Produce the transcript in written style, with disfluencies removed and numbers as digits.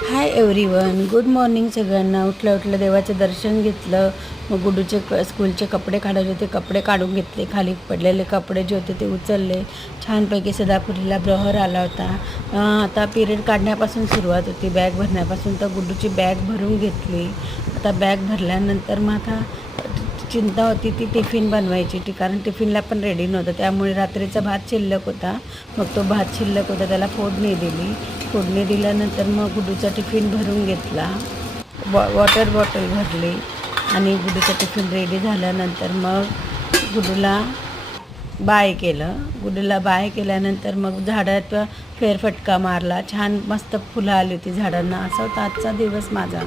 Hi everyone, good morning सगळ्यांना. उठलं देवाचं दर्शन घेतलं. मग गुडूचे स्कूलचे कपडे काढायचे होते, कपडे काढून घेतले. खाली पडलेले कपडे जे होते ते उचलले. छानपैकी सदापुरीला ब्रहर आला होता. आता पिरियड काढण्यापासून सुरुवात होती, बॅग भरण्यापासून. तर गुडूची बॅग भरून घेतली. आता बॅग भरल्यानंतर मग आता चिंता होती ती टिफिन बनवायची, कारण टिफिनला पण रेडी नव्हतं. त्यामुळे रात्रीचा भात शिल्लक होता. मग तो भात शिल्लक होता त्याला फोडणी दिली. फोडणी दिल्यानंतर मग गुडूचा टिफिन भरून घेतला. वॉटर बॉटल भरली आणि गुडूचा टिफिन रेडी झाल्यानंतर मग गुडूला बाय केलं. गुडूला बाय केल्यानंतर मग झाडात फेरफटका मारला. छान मस्त फुलं आली होती झाडांना. असा होता आजचा दिवस माझा.